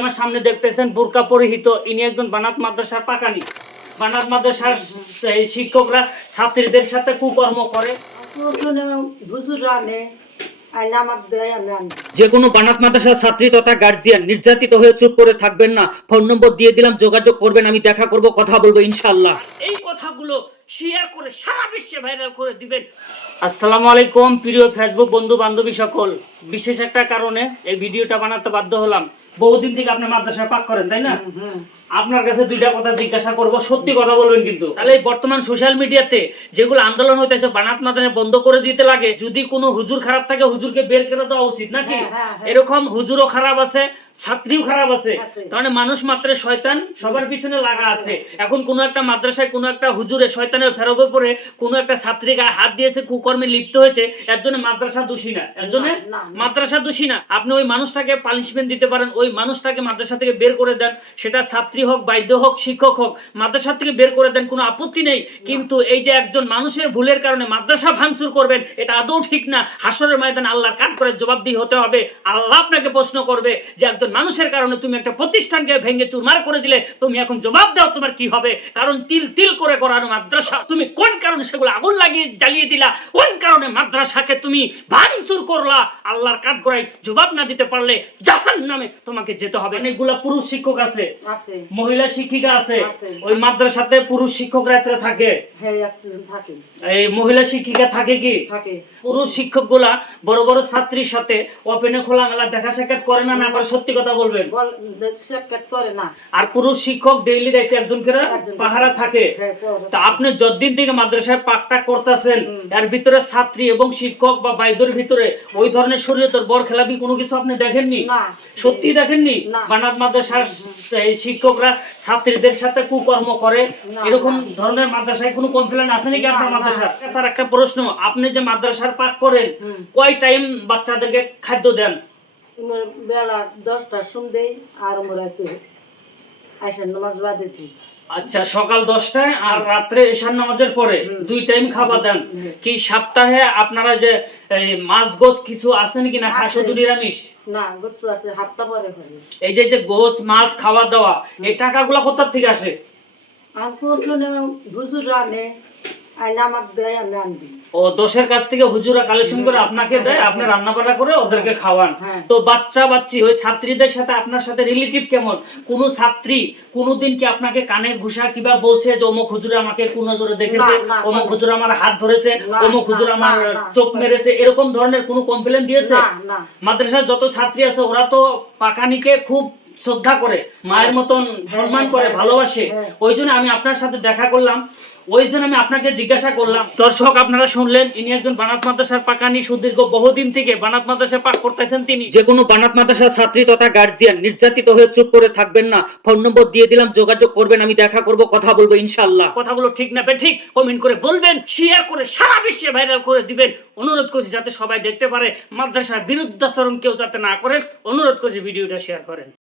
আমার সামনে দেখতেছেন বোরকা পরিহিত ইনি একজন বানাত মাদ্রাসার পাকানি। বানাত মাদ্রাসার শিক্ষকরা ছাত্রীদের সাথে কুকর্ম করে। যে কোনো বানাত মাদ্রাসার ছাত্রী তথা গার্জিয়ান নির্যাতিত হয়ে চুপ করে থাকবেন না। ফোন নম্বর দিয়ে দিলাম, যোগাযোগ করবেন, আমি দেখা করব, কথা বলবো ইনশাআল্লাহ। এই কথাগুলো শেয়ার করে সারা বিশ্বে ভাইরাল করে দিবেন। আসসালামু আলাইকুম প্রিয় ফেসবুক বন্ধু বান্ধবী সকল, বিশেষ একটা কারণে এই ভিডিওটা বানাতে বাধ্য হলাম। বহুদিন থেকে আপনি মাদ্রাসায় পাক করেন, তাই না? আপনার কাছে দুইটা কথা জিজ্ঞাসা করব, সত্যি কথা বলবেন কিন্তু। তাহলে বর্তমান সোশ্যাল মিডিয়াতে যেগুলো আন্দোলন হইতেছে বানাত মাদ্রাসা বন্ধ করে দিতে লাগে, যদি কোনো হুজুর খারাপ থাকে হুজুরকে বের করে দেওয়া উচিত নাকি? এরকম হুজুরও খারাপ আছে, ছাত্রীও খারাপ আছে, তাহলে মানুষ মাত্র শয়তান সবার পিছনে লাগা আছে। এখন কোনো একটা মাদ্রাসায় কোনো একটা হুজুরে শয়তানের ফেরবে পড়ে কোনো একটা ছাত্রী গায়ে হাত দিয়েছে, কুকর্মে লিপ্ত হয়েছে, এর জন্য মাদ্রাসা দোষী না, এর জন্য মাদ্রাসা দোষী না। আপনি ওই মানুষটাকে পানিশমেন্ট দিতে পারেন, ওই মানুষটাকে মাদ্রাসা থেকে বের করে দেন, সেটা ছাত্রী হোক, বাধ্য হোক, শিক্ষক হোক, মাদ্রাসা থেকে বের করে দেন, কোনো আপত্তি নেই। কিন্তু এই যে একজন মানুষের ভুলের কারণে মাদ্রাসা ভাঙচুর করবেন, এটা আদৌ ঠিক না। হাসরের ময়দানে আল্লাহর কাঠ করে জবাবদিহি হতে হবে। আল্লাহ আপনাকে প্রশ্ন করবে যে একজন মানুষের কারণে তুমি একটা প্রতিষ্ঠানকে ভেঙে চুরমার করে দিলে, তুমি এখন জবাব দাও তোমার কি হবে। কারণ তিল তিল করে করানো মাদ্রাসা, তুমি কোন কারণে সেগুলো আগুন লাগিয়ে জ্বালিয়ে দিলা, কোন কারণে মাদ্রাসাকে তুমি ভাঙচুর করলা, আল্লাহর কাঠ গড়ায় জবাব না দিতে পারলে জাহান্নামে তোমাকে যেতে হবে। অনেকগুলা পুরুষ শিক্ষক আছে, মহিলা শিক্ষিকা আছে, ওই মাদ্রাসাতে পুরুষ শিক্ষকরা থাকে, এই মহিলা শিক্ষিকা থাকে কি? পুরুষ শিক্ষকগুলা বড় বড় ছাত্রীর সাথে ওপেনে খোলামেলা দেখা সাক্ষাৎ করে না, না করে? সত্যি কথা বলবেন। আর পুরুষ শিক্ষক ডেইলি দায়িত্বে একজন করে পাহারা থাকে। তা আপনি যতদিন থেকে মাদ্রাসায় পাকটা করতেছেন, এর ভিতরে ছাত্রী এবং শিক্ষক বা বাইদের ভিতরে ওই ধরনের শরীয়তের বর খেলাপি কোনো কিছু আপনি দেখেননি? সত্যি দেখেননি? বানাত মাদ্রাসার শিক্ষকরা ছাত্রীদের সাথে কুকর্ম করে, এরকম ধরনের মাদ্রাসায় কোনো কমপ্লেন আছে নাকি আপনার মাদ্রাসার? স্যার একটা প্রশ্ন, আপনি যে মাদ্রাসার পাক করেন, কয় টাইম বাচ্চাদেরকে খাদ্য দেন? বেলা 10টার সন্ধ্যে আর আইসার নামাজ বাদে। আচ্ছা, সকাল 10টায় আর রাত্রে ঈশার নামাজের পরে 2 টাইম খাবার দেন। কি সপ্তাহে আপনারা যে মাছ গোস কিছু আছে নাকি, না শুধু নিরামিষ? না, গোস আছে, সপ্তাহ পরে হয়। এই যে গোস মাছ খাওয়া দাওয়া, এই টাকাগুলো কোথা থেকে আসে? আর কোন হুজুর আনে, আমাকে দেয়, আমি আনি। ও দোষের কাছ থেকে হুজুরা কালেকশন করে আপনাকে দেয়, আপনি রান্না বান্না করে ওদেরকে খাওয়ান। তো বাচ্চা বাচ্চি ওই ছাত্রীদের সাথে আপনার সাথে রিলেটিভ কেমন? কোন ছাত্রী কোনদিন কি আপনাকে কানে ঘুষা কিবা বলছে যে অমুক হুজুরে আমাকে কোন নজরে দেখেছে, অমুক হুজুর আমার হাত ধরেছে, অমুক হুজুর আমার চোখ মেরেছে, এরকম ধরনের কোনো কমপ্লেন দিয়েছে? মাদ্রাসার যত ছাত্রী আছে ওরা তো পাকানিকে খুব শ্রদ্ধা করে, মায়ের মতন সম্মান করে, ভালোবাসে। ওই জন্য আমি আপনার সাথে দেখা করলাম, ওই জন্য আমি আপনাকে জিজ্ঞাসা করলাম। দর্শক আপনারা শুনলেন, ইনি একজন বানাত মাদ্রাসার পাকানি, সুদীর্ঘ বহুদিন থেকে বানাত মাদ্রাসায় পাক করতেছেন তিনি। যে কোনো বানাত মাদ্রাসার ছাত্রী তথা গার্জিয়ান নির্যাতিত হয়ে চুপ করে থাকবেন না। ফোন নম্বর দিয়ে দিলাম, যোগাযোগ করবেন, আমি দেখা করব, কথা বলবো ইনশাআল্লাহ। কথাগুলো ঠিক না ঠিক কমেন্ট করে বলবেন, শেয়ার করে সারা বিশ্বে ভাইরাল করে দিবেন। অনুরোধ করছি যাতে সবাই দেখতে পারে, মাদ্রাসার বিরুদ্ধাচরণ কেউ যাতে না করেন, অনুরোধ করছি ভিডিওটা শেয়ার করেন।